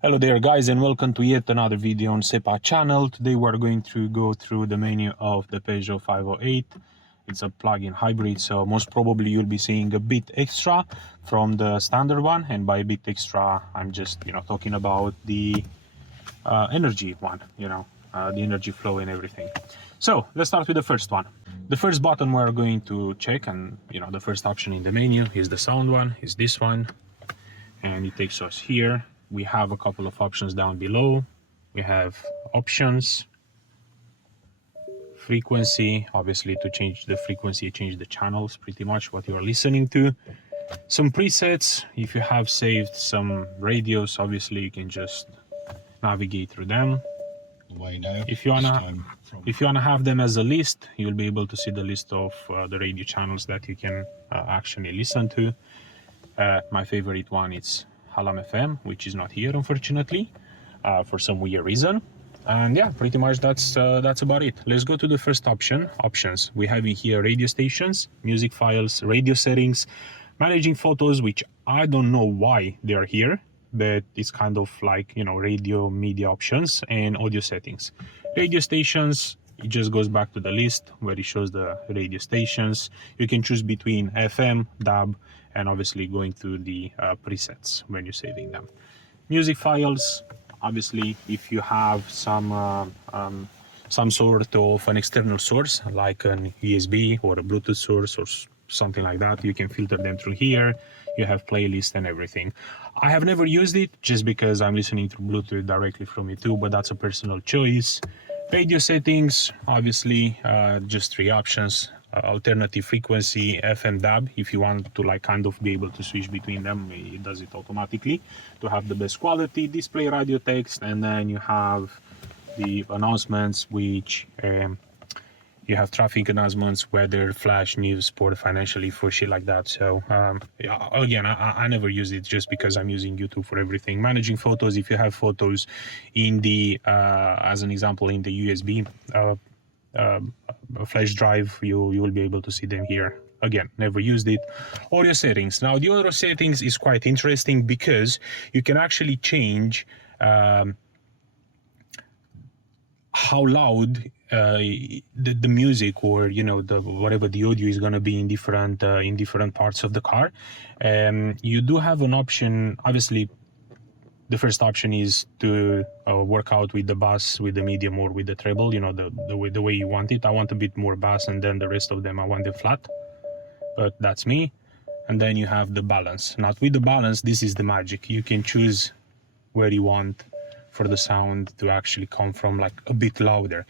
Hello there guys, and welcome to yet another video on SEPA channel. Today we're going to go through the menu of the Peugeot 508. It's a plug-in hybrid, so most probably you'll be seeing a bit extra from the standard one, and by a bit extra I'm just talking about the energy one, the energy flow and everything. So let's start with the first one. The first button we're going to check, and the first option in the menu is the sound one, is this one, and it takes us here. We have a couple of options down below. We have options, frequency, obviously to change the frequency, change the channels, pretty much what you are listening to. Some presets, if you have saved some radios, obviously you can just navigate through them. If you wanna have them as a list, you'll be able to see the list of the radio channels that you can actually listen to. My favorite one is Alam FM, which is not here unfortunately for some weird reason. And yeah, pretty much that's about it. Let's go to the first option, options. We have in here radio stations, music files, radio settings, managing photos, which I don't know why they are here, but it's kind of like radio media options, and audio settings. Radio stations, it just goes back to the list where it shows the radio stations. You can choose between FM, DAB, and obviously going through the presets when you're saving them. Music files, obviously if you have some sort of an external source like an USB or a Bluetooth source or something like that, you can filter them through here. You have playlists and everything. I have never used it just because I'm listening through Bluetooth directly from YouTube, but that's a personal choice. Radio settings, obviously just three options. Alternative frequency, FM, DAB. If you want to kind of be able to switch between them, it does it automatically to have the best quality. Display radio text, and then you have the announcements, which you have traffic announcements, weather, flash, news, sport, financial info, shit like that. So again, I never use it just because I'm using YouTube for everything. Managing photos, if you have photos in the as an example in the USB flash drive, you will be able to see them here. Again, never used it. Audio settings. Now the audio settings is quite interesting because you can actually change how loud the music or the whatever the audio is going to be in different parts of the car. You do have an option. Obviously the first option is to work out with the bass, with the medium, or with the treble, the way you want it. I want a bit more bass, and then the rest of them I want them flat, but that's me. And then you have the balance. Now with the balance, this is the magic. You can choose where you want for the sound to actually come from, like a bit louder.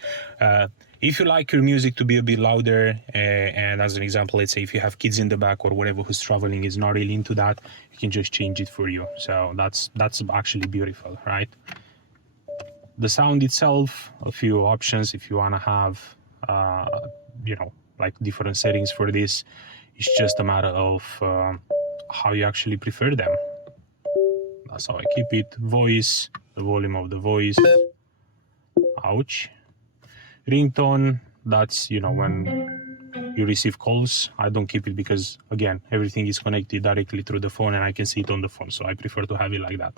If you like your music to be a bit louder, and as an example, let's say if you have kids in the back or whatever who's traveling is not really into that, you can just change it for you. So that's actually beautiful, right? The sound itself, a few options if you want to have like different settings for this. It's just a matter of how you actually prefer them. That's how I keep it. Voice, the volume of the voice. Ouch. Ringtone, that's when you receive calls. I don't keep it because again, everything is connected directly through the phone and I can see it on the phone, so I prefer to have it like that.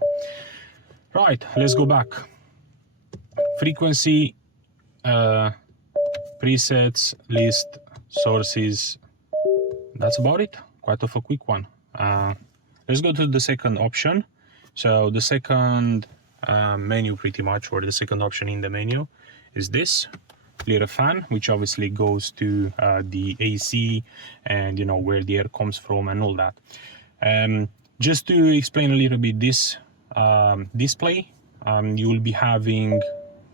Right, let's go back. Frequency, presets, list, sources. That's about it. Quite of a quick one. Let's go to the second option. So the second menu pretty much, or the second option in the menu is this. Clear a fan, which obviously goes to the AC and where the air comes from and all that. Just to explain a little bit this display, you will be having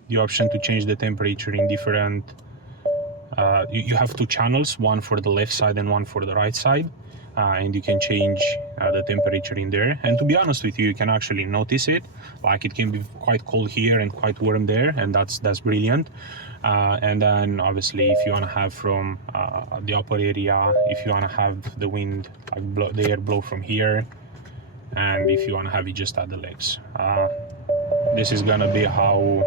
the option to change the temperature in different you have two channels, one for the left side and one for the right side, and you can change the temperature in there. And to be honest with you, you can actually notice it, like it can be quite cold here and quite warm there, and that's brilliant. And then obviously if you want to have from the upper area, if you want to have the wind, like the air blow from here, and if you want to have it just at the legs. This is gonna be how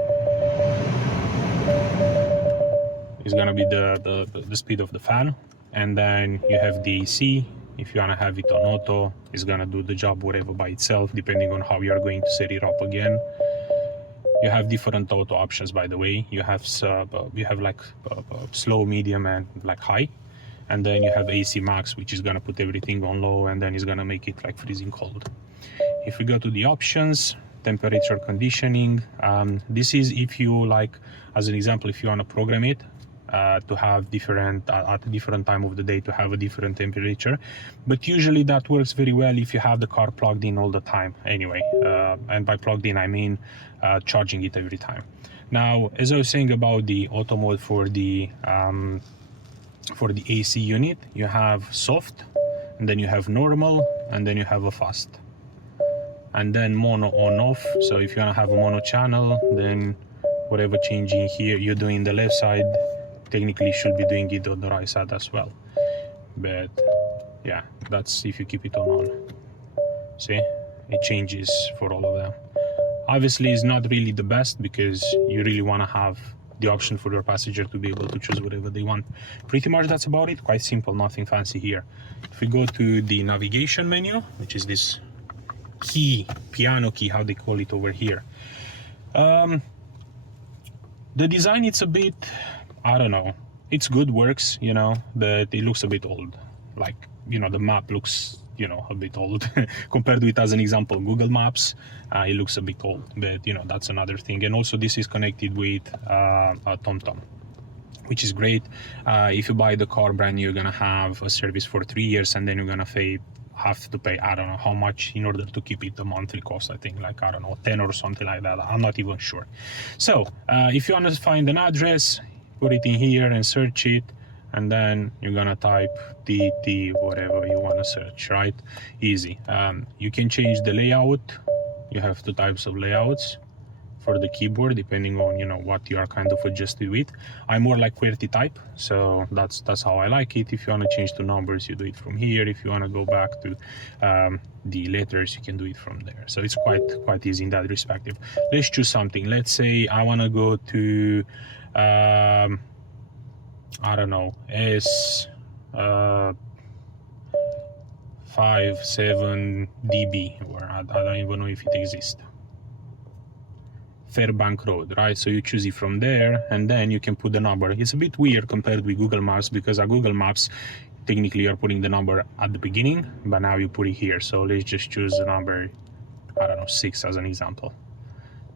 is gonna be the speed of the fan. And then you have the AC, If you want to have it on auto, it's gonna do the job whatever by itself, depending on how you're going to set it up again. You have different auto options, by the way. You have like slow, medium, and like high, and then you have AC max, which is gonna put everything on low, and then it's gonna make it like freezing cold. If we go to the options, temperature conditioning, this is if you like, as an example, if you want to program it to have different at a different time of the day to have a different temperature, but usually that works very well if you have the car plugged in all the time anyway, and by plugged in I mean charging it every time. Now, as I was saying about the auto mode for the AC unit, you have soft, and then you have normal, and then you have a fast, and then mono on off. So if you want to have a mono channel, then whatever changing here you're doing the left side, technically should be doing it on the right side as well. But yeah, that's if you keep it on. See, it changes for all of them. Obviously it's not really the best, because you really want to have the option for your passenger to be able to choose whatever they want. Pretty much that's about it. Quite simple, nothing fancy here. If we go to the navigation menu, which is this key, piano key, how they call it over here, the design, it's a bit, I don't know, it's good, works, you know, but it looks a bit old. Like, you know, the map looks, you know, a bit old compared with, as an example, Google Maps. It looks a bit old, but you know, that's another thing. And also this is connected with a TomTom, which is great. If you buy the car brand new, you're gonna have a service for 3 years, and then you're gonna have to pay, I don't know how much in order to keep it, the monthly cost, I think like, I don't know, 10 or something like that, I'm not even sure. So if you want to find an address, put it in here and search it, and then you're gonna type TT whatever you want to search, right? Easy. You can change the layout. You have 2 types of layouts for the keyboard, depending on, you know, what you are kind of adjusted with. I'm more like QWERTY type, so that's how I like it. If you want to change to numbers, you do it from here. If you want to go back to the letters, you can do it from there. So it's quite easy in that respective. Let's choose something. Let's say I want to go to I don't know, S57DB, or I don't even know if it exists. Fairbank Road, right? So you choose it from there, and then you can put the number. It's a bit weird compared with Google Maps, because at Google Maps, technically you're putting the number at the beginning, but now you put it here. So let's just choose the number, I don't know, 6 as an example.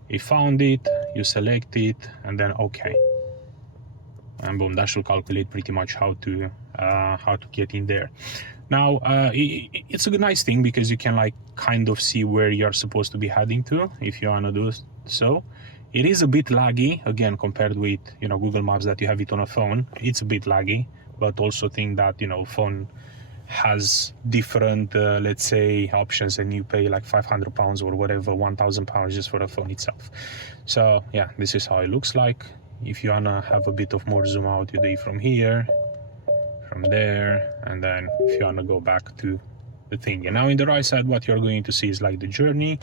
You found it, you select it, and then okay. And boom, that should calculate pretty much how to get in there. Now it's a nice thing, because you can like kind of see where you're supposed to be heading to if you want to do so. It is a bit laggy, again, compared with, you know, Google Maps that you have it on a phone. It's a bit laggy, but also think that, you know, phone has different let's say options, and you pay like £500 or whatever, £1,000 just for the phone itself. So yeah, this is how it looks like. If you wanna have a bit of more zoom out, you do it from here, from there, and then if you wanna go back to the thing. And now in the right side, what you're going to see is like the journey,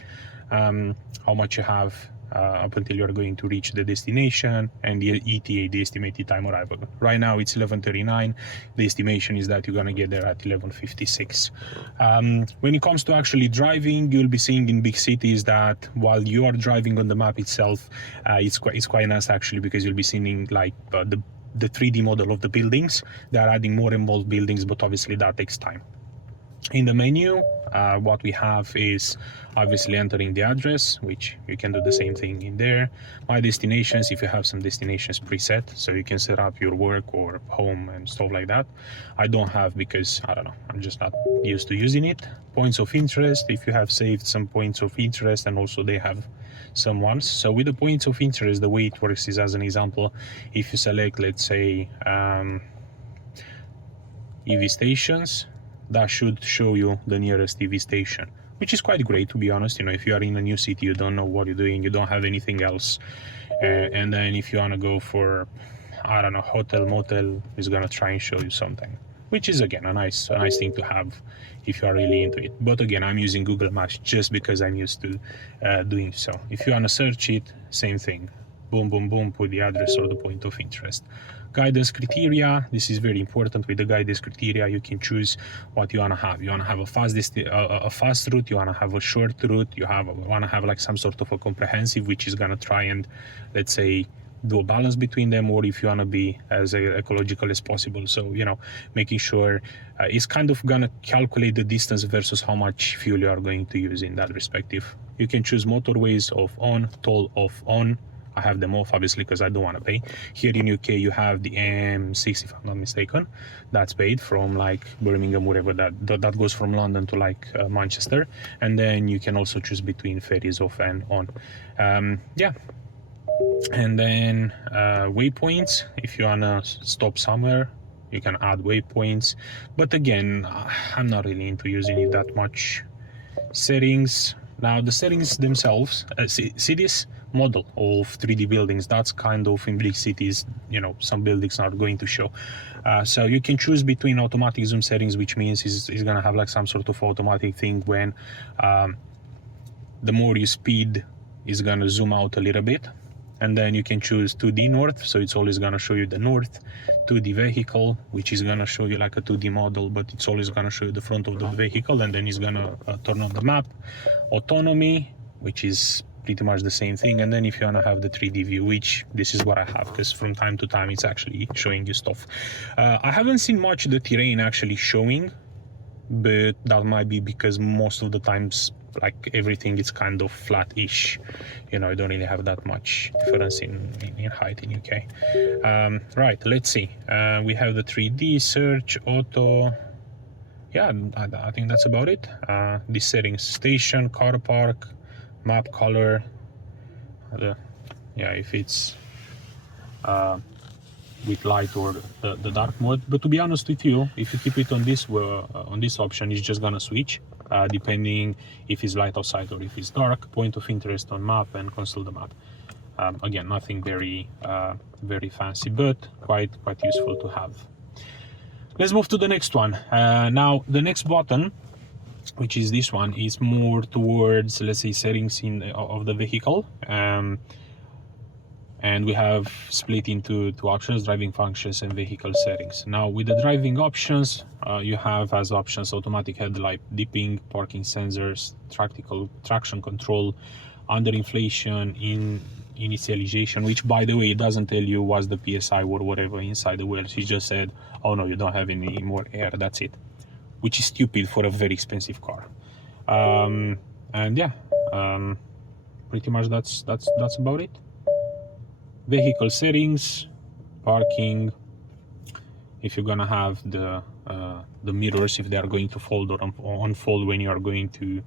how much you have up until you're going to reach the destination, and the ETA, the estimated time arrival. Right now it's 11:39. The estimation is that you're gonna get there at 11:56. When it comes to actually driving, you'll be seeing in big cities that while you are driving on the map itself, it's quite nice actually, because you'll be seeing like the 3D model of the buildings. They are adding more and more buildings, but obviously that takes time. In the menu, what we have is obviously entering the address, which you can do the same thing in there. My destinations, if you have some destinations preset, so you can set up your work or home and stuff like that. I don't have, because I don't know, I'm just not used to using it. Points of interest, if you have saved some points of interest, and also they have some ones. So with the points of interest, the way it works is, as an example, if you select, let's say, EV stations, that should show you the nearest EV station, which is quite great, to be honest. You know, if you are in a new city, you don't know what you're doing, you don't have anything else, and then if you want to go for, I don't know, hotel, motel, it's gonna try and show you something, which is again a nice thing to have if you are really into it. But again, I'm using Google Maps just because I'm used to doing so. If you want to search it, same thing, boom boom boom, put the address or the point of interest. Guidance criteria, this is very important. With the guidance criteria, you can choose what you want to have. You want to have a fast route, you want to have a short route, want to have like some sort of a comprehensive, which is going to try and, let's say, do a balance between them, or if you want to be as ecological as possible. So, you know, making sure it's kind of gonna calculate the distance versus how much fuel you are going to use in that respective. You can choose motorways off on, toll off on. I have them off obviously because I don't want to pay. Here in UK you have the M6, if I'm not mistaken, that's paid from like Birmingham, wherever that goes from London to like Manchester. And then you can also choose between ferries off and on. Yeah. And then waypoints, if you wanna stop somewhere, you can add waypoints, but again, I'm not really into using it that much. Settings, now the settings themselves, see this model of 3D buildings, that's kind of in big cities, you know, some buildings are going to show. So you can choose between automatic zoom settings, which means it's gonna have like some sort of automatic thing when the more you speed is gonna zoom out a little bit. And then you can choose 2D north, so it's always gonna show you the north. 2D vehicle, which is gonna show you like a 2D model, but it's always gonna show you the front of the vehicle, and then it's gonna turn on the map. Autonomy, which is pretty much the same thing. And then if you wanna have the 3D view, which this is what I have, because from time to time it's actually showing you stuff. I haven't seen much the terrain actually showing, but that might be because most of the times like everything is kind of flat-ish, you know, I don't really have that much difference in height in UK. Right, let's see, we have the 3D search, auto, yeah, I think that's about it. These settings, station, car park, map color, yeah, if it's with light or the dark mode. But to be honest with you, if you keep it on this option, it's just gonna switch depending if it's light outside or if it's dark. Point of interest on map and console the map. Again, nothing very fancy, but quite useful to have. Let's move to the next one. Now the next button, which is this one, is more towards, let's say, settings of the vehicle. And we have split into two options, driving functions and vehicle settings. Now with the driving options, you have as options automatic headlight dipping, parking sensors, traction control, under inflation, initialization, which by the way, it doesn't tell you what's the PSI or whatever inside the wheels. He just said, oh no, you don't have any more air, that's it. Which is stupid for a very expensive car. And yeah, pretty much that's about it. Vehicle settings, parking, if you're gonna have the mirrors, if they are going to fold or unfold when you are going to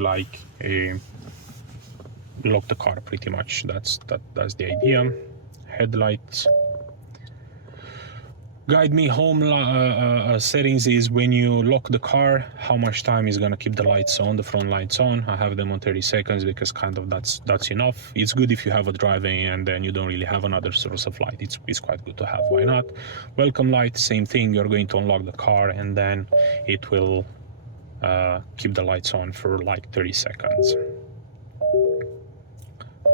like lock the car, pretty much. That's the idea. Headlights. Guide me home settings is when you lock the car, how much time is gonna keep the lights on, the front lights on. I have them on 30 seconds because kind of that's enough. It's good if you have a driving and then you don't really have another source of light. It's quite good to have, why not? Welcome light, same thing, you're going to unlock the car and then it will keep the lights on for like 30 seconds.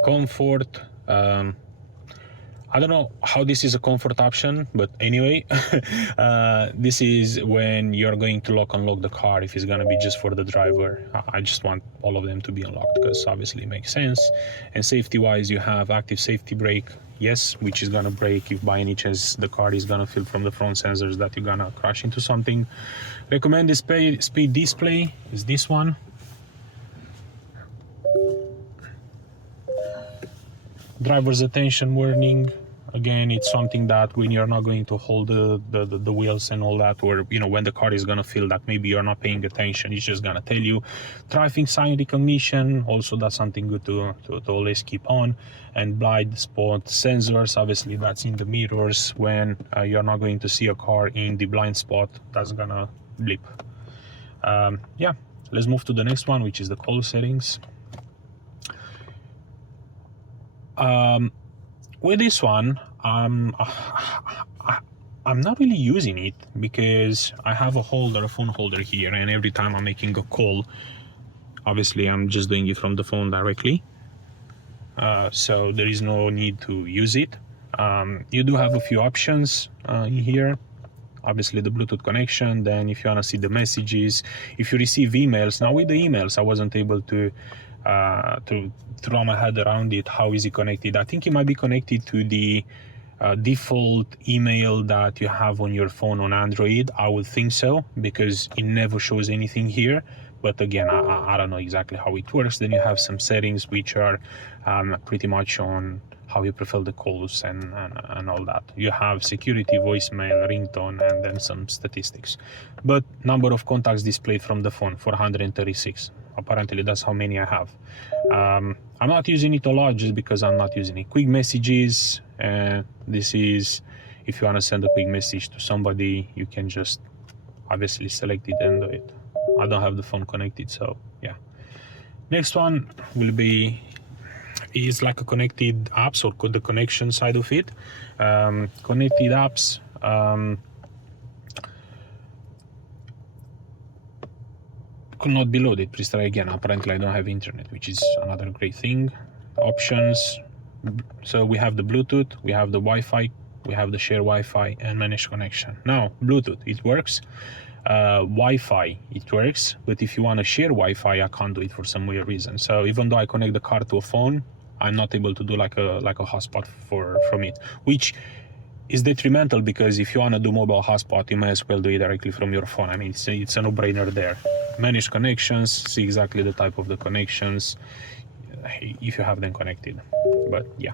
Comfort, I don't know how this is a comfort option, but anyway, this is when you're going to unlock the car, if it's gonna be just for the driver. I just want all of them to be unlocked because obviously it makes sense. And safety wise, you have active safety brake, yes, which is gonna brake if by any chance the car is gonna feel from the front sensors that you're gonna crash into something. Recommended speed display is this one. Driver's attention warning, again, it's something that when you're not going to hold the wheels and all that, or you know, when the car is gonna feel that maybe you're not paying attention, it's just gonna tell you. Traffic sign recognition, also that's something good to always keep on. And blind spot sensors, obviously that's in the mirrors. When you're not going to see a car in the blind spot, that's gonna blip. Yeah, let's move to the next one, which is the call settings. With this one, I'm not really using it because I have a phone holder here, and every time I'm making a call, obviously I'm just doing it from the phone directly. so there is no need to use it. You do have a few options in here. Obviously the Bluetooth connection, then if you want to see the messages, if you receive emails. Now with the emails I wasn't able to throw my head around it. How is it connected? I think it might be connected to the default email that you have on your phone on Android. I would think so, because it never shows anything here. But again, I don't know exactly how it works. Then you have some settings which are pretty much on how you prefer the calls and all that. You have security, voicemail, ringtone, and then some statistics. But number of contacts displayed from the phone, 436. Apparently that's how many I have. I'm not using it a lot just because I'm not using it. Quick messages, this is if you want to send a quick message to somebody, you can just obviously select it and do it. I don't have the phone connected, so yeah. Next one will be is like a connected apps, or the connection side of it. Connected apps, could not be loaded. Please try again. Apparently I don't have internet, which is another great thing. Options, so we have the Bluetooth, we have the Wi-Fi, we have the share Wi-Fi, and manage connection. Now Bluetooth, it works. Wi-Fi, it works, but if you want to share Wi-Fi, I can't do it for some weird reason. So even though I connect the car to a phone, I'm not able to do like a hotspot from it, which is detrimental, because if you want to do mobile hotspot, you may as well do it directly from your phone. I mean, it's a no-brainer there. Manage connections, see exactly the type of the connections if you have them connected. But yeah,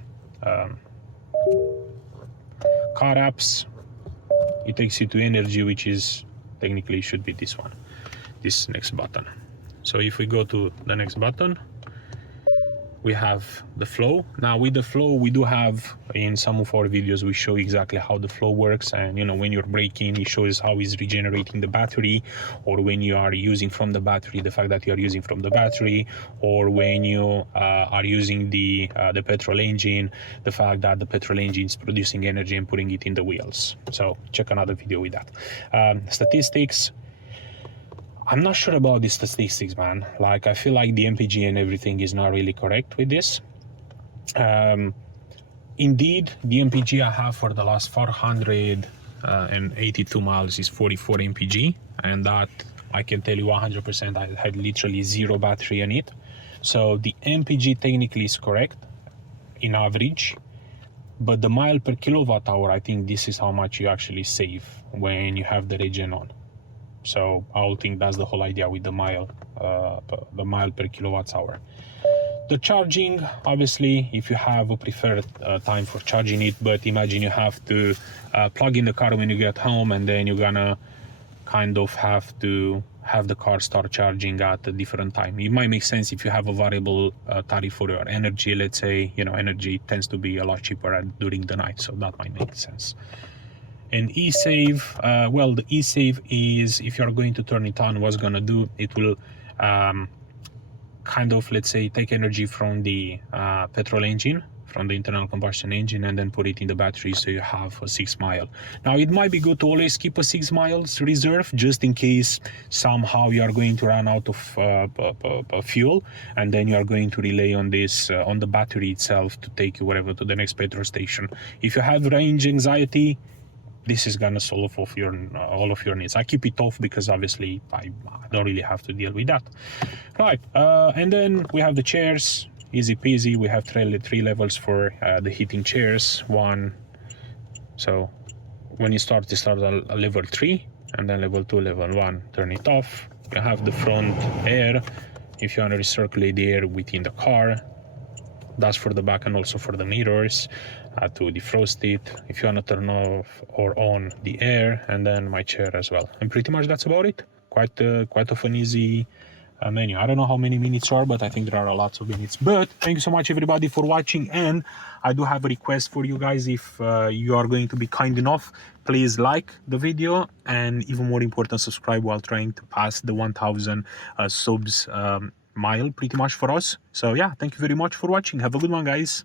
car apps, it takes you to energy, which is technically should be this one, this next button. So if we go to the next button, we have the flow. Now with the flow, we do have, in some of our videos, we show exactly how the flow works. And you know, when you're braking, it shows how it's regenerating the battery, or when you are using from the battery, the fact that you are using from the battery, or when you are using the petrol engine, the fact that the petrol engine is producing energy and putting it in the wheels. So check another video with that. Statistics, I'm not sure about the statistics, man. Like, I feel like the MPG and everything is not really correct with this. Indeed, the MPG I have for the last 482 miles is 44 MPG, and that I can tell you 100% I had literally zero battery in it. So the MPG technically is correct in average, but the mile per kilowatt hour, I think this is how much you actually save when you have the regen on. So I would think that's the whole idea with the mile per kilowatt hour. The charging, obviously, if you have a preferred time for charging it, but imagine you have to plug in the car when you get home, and then you're gonna kind of have to have the car start charging at a different time. It might make sense if you have a variable tariff for your energy. Let's say, you know, energy tends to be a lot cheaper during the night, so that might make sense. And e-save, well, the e-save is, if you're going to turn it on, what's gonna do, it will kind of, let's say, take energy from the petrol engine, from the internal combustion engine, and then put it in the battery, so you have a 6 mile. Now it might be good to always keep a 6 miles reserve, just in case somehow you are going to run out of fuel, and then you are going to rely on this on the battery itself to take you wherever, to the next petrol station. If you have range anxiety, this is gonna solve all of your needs. I keep it off because obviously I don't really have to deal with that. Right, and then we have the chairs, easy peasy. We have three levels for the heating chairs. One, so when you start at level 3, and then level 2, level 1, turn it off. You have the front air, if you want to recirculate the air within the car. That's for the back and also for the mirrors, to defrost it. If you want to turn off or on the air, and then my chair as well. And pretty much that's about it. Quite of an easy menu. I don't know how many minutes are, but I think there are lots of minutes. But thank you so much everybody for watching, and I do have a request for you guys. If you are going to be kind enough, please like the video, and even more important, subscribe while trying to pass the 1000 subs mile pretty much for us. So yeah, thank you very much for watching. Have a good one, guys.